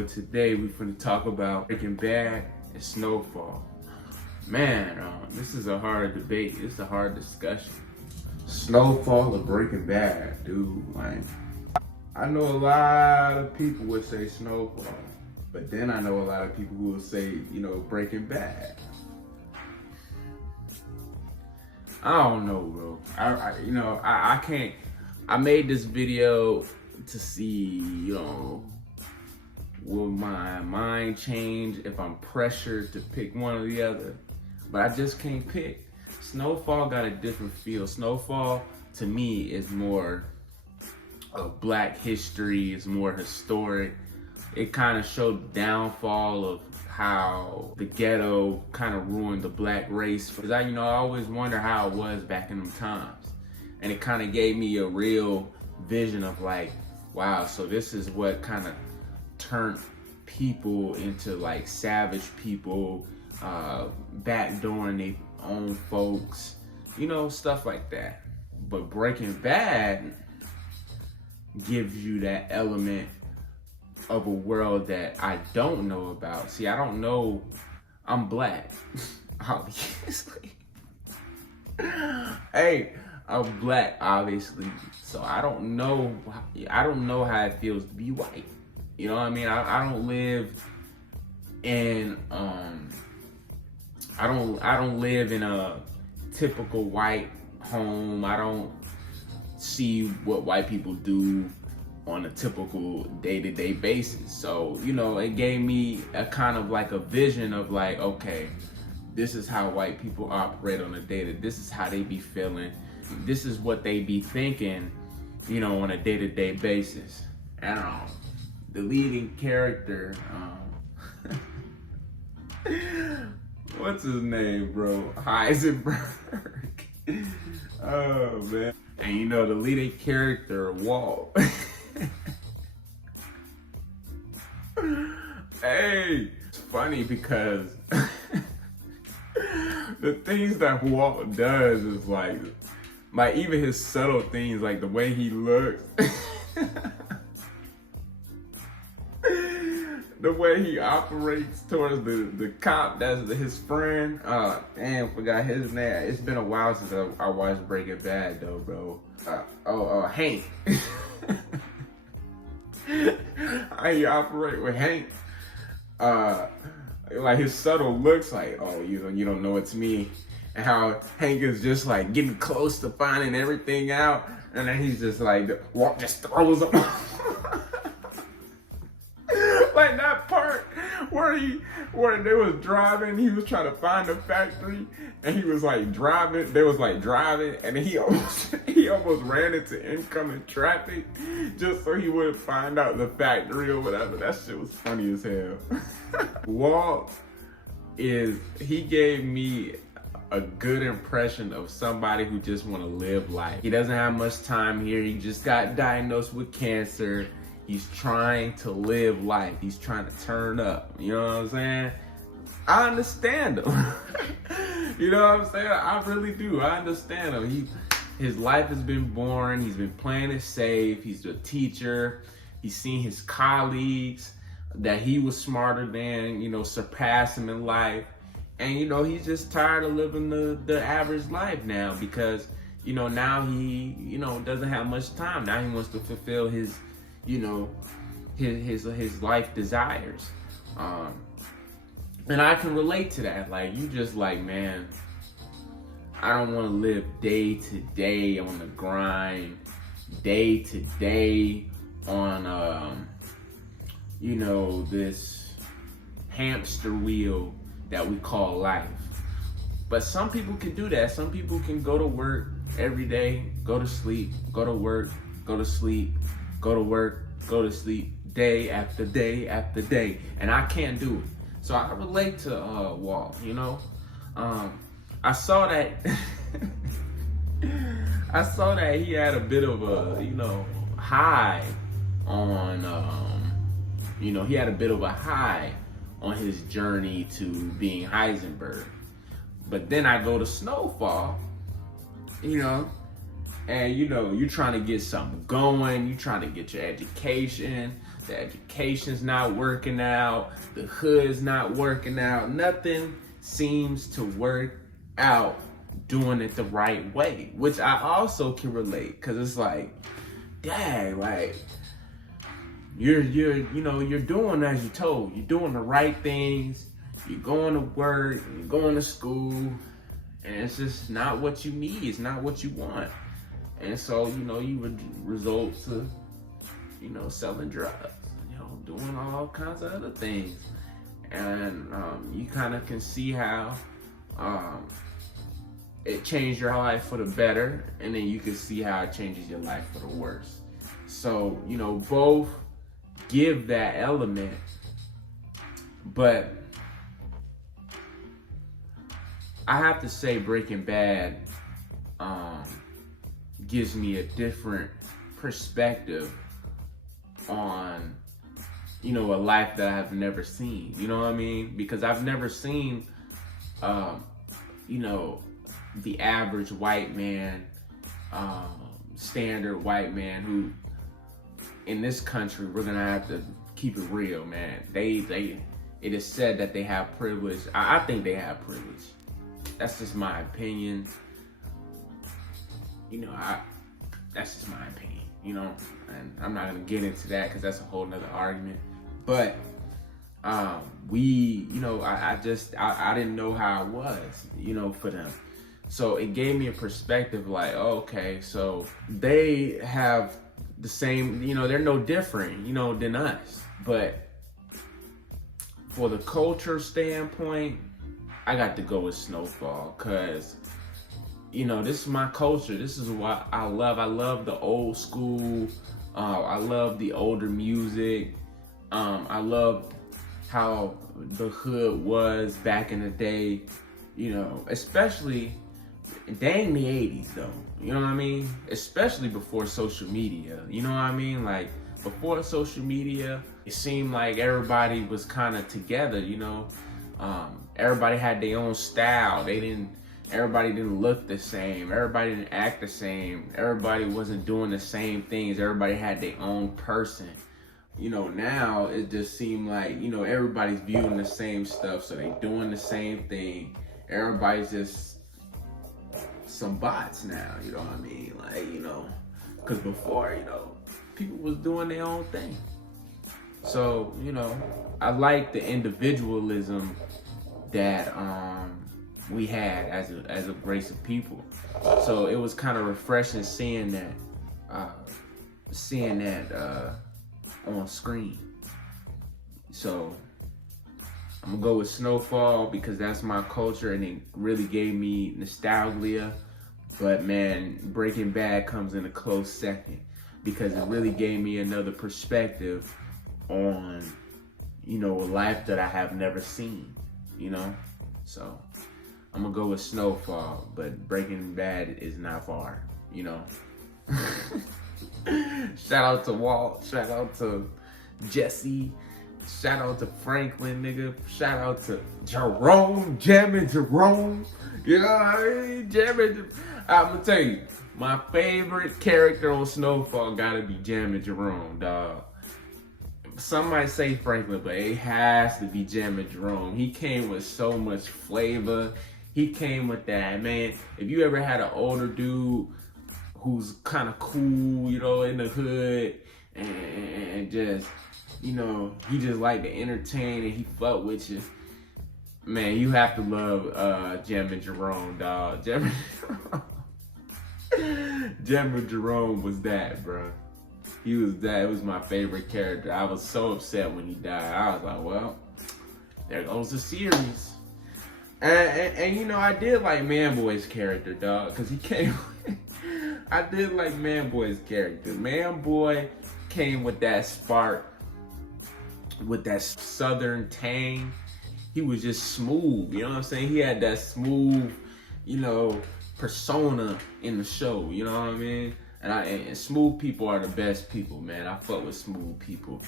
but today we're going to talk about Breaking Bad and Snowfall. Man, this is a hard debate. It's a hard discussion. Snowfall or Breaking Bad, dude. Like, I know a lot of people would say Snowfall, but then I know a lot of people who will say, Breaking Bad. I don't know, bro. I can't. I made this video to see, will my mind change if I'm pressured to pick one or the other? But I just can't pick. Snowfall got a different feel. Snowfall, to me, is more of Black history. It's more historic. It kind of showed the downfall of how the ghetto kind of ruined the Black race. Because I always wonder how it was back in them times. And it kind of gave me a real vision of like, wow, so this is what kind of turned people into like savage people, backdooring their own folks, stuff like that. But Breaking Bad gives you that element of a world that I don't know about. See, I don't know. I'm Black, obviously. Hey, I'm Black, obviously. So I don't know how it feels to be white. You know what I mean? I don't live in I don't live in a typical white home. I don't see what white people do on a typical day-to-day basis. So, it gave me a kind of like a vision of like, okay, this is how white people operate on a this is how they be feeling. This is what they be thinking, on a day-to-day basis. And the leading character, what's his name, bro? Heisenberg. Oh, man. And the leading character, Walt. Hey, it's funny because the things that Walt does is like even his subtle things, like the way he looks, the way he operates towards the cop that's his friend. Damn, forgot his name. It's been a while since I watched Breaking Bad though, bro. Hank. How you operate with Hank. Like his subtle looks, like, oh, you don't know it's me. And how Hank is just like getting close to finding everything out, and then he's just like, Walt just throws him. Like that part where they was driving, he was trying to find the factory, and he was like driving. They was like driving, and then he almost ran into incoming traffic just so he wouldn't find out the factory or whatever. That shit was funny as hell. Walt he gave me a good impression of somebody who just want to live life. He doesn't have much time here. He just got diagnosed with cancer. He's trying to live life. He's trying to turn up. You know what I'm saying? I understand him. You know what I'm saying? I really do. I understand him. His life has been boring. He's been playing it safe. He's a teacher. He's seen his colleagues that he was smarter than, surpass him in life. And, he's just tired of living the average life now because, now he, doesn't have much time. Now he wants to fulfill his life desires. And I can relate to that. Like, you just like, man, I don't want to live day to day on the grind, day to day on, this hamster wheel that we call life. But some people can do that. Some people can go to work every day, go to sleep, go to work, go to sleep, go to work, go to sleep, day after day after day. And I can't do it. So I relate to Walt, I saw that I saw that he had a bit of a, high on he had a bit of a high on his journey to being Heisenberg. But then I go to Snowfall, and you're trying to get something going, you're trying to get your education. the education's not working out, the hood's not working out. Nothing seems to work out doing it the right way, which I also can relate, because it's like, dang, like, you're doing as you're told. You're doing the right things. You're going to work, you're going to school, and it's just not what you need. It's not what you want. And so, you would result to, selling drugs, doing all kinds of other things. And you kind of can see how it changed your life for the better, and then you can see how it changes your life for the worse. So, both give that element, but I have to say Breaking Bad gives me a different perspective on, a life that I have never seen. You know what I mean? Because I've never seen, the average white man, standard white man who, in this country, we're gonna have to keep it real, man. It is said that they have privilege. I think they have privilege. That's just my opinion. That's just my opinion, and I'm not gonna get into that because that's a whole nother argument. But I didn't know how it was, for them. So it gave me a perspective like, okay, so they have the same, they're no different, than us. But for the culture standpoint, I got to go with Snowfall, because, this is my culture. This is what I love. I love the old school. I love the older music. I love how the hood was back in the day, especially dang the 80s though. You know what I mean? Especially before social media. You know what I mean? Like, before social media, it seemed like everybody was kind of together, everybody had their own style. Everybody didn't look the same. Everybody didn't act the same. Everybody wasn't doing the same things. Everybody had their own person. Now it just seemed like, everybody's viewing the same stuff, so they doing the same thing. Everybody's just some bots now, you know what I mean? Like, because before, people was doing their own thing. So, I like the individualism that we had as a race of people. So it was kind of refreshing seeing that on screen. So I'm gonna go with Snowfall because that's my culture and it really gave me nostalgia. But man, Breaking Bad comes in a close second because it really gave me another perspective on, a life that I have never seen, So I'm gonna go with Snowfall, but Breaking Bad is not far, Shout out to Walt, shout out to Jesse, shout out to Franklin, nigga. Shout out to Jerome, Jammin' Jerome. You know what I mean? I'm gonna tell you, my favorite character on Snowfall gotta be Jammin' Jerome, dog. Some might say Franklin, but it has to be Jammin' Jerome. He came with so much flavor. He came with that, man. If you ever had an older dude who's kind of cool, in the hood, and just, he just like to entertain and he fuck with you, man, you have to love Jammin' Jerome, dog. Jammin' Jerome was that, bro. He was that. It was my favorite character. I was so upset when he died. I was like, well, there goes the series. And I did like Man-Boy's character, dog, because he came. I did like Man-Boy's character. Man-Boy came with that spark, with that southern tang. He was just smooth, you know what I'm saying? He had that smooth, persona in the show, you know what I mean? And smooth people are the best people, man. I fuck with smooth people,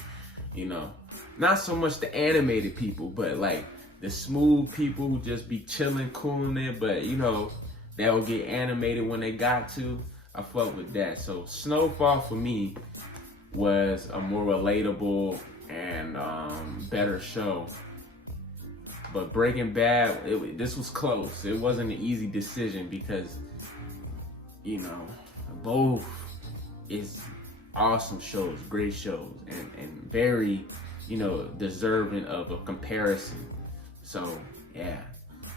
Not so much the animated people, but like the smooth people who just be chilling, cooling it, but they'll get animated when they got to. I fuck with that. So Snowfall for me was a more relatable and better show. But Breaking Bad, this was close. It wasn't an easy decision because, you know, both is awesome shows, great shows, and very, you know, deserving of a comparison. So yeah,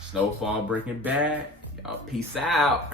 Snowfall, Breaking Bad. Y'all peace out.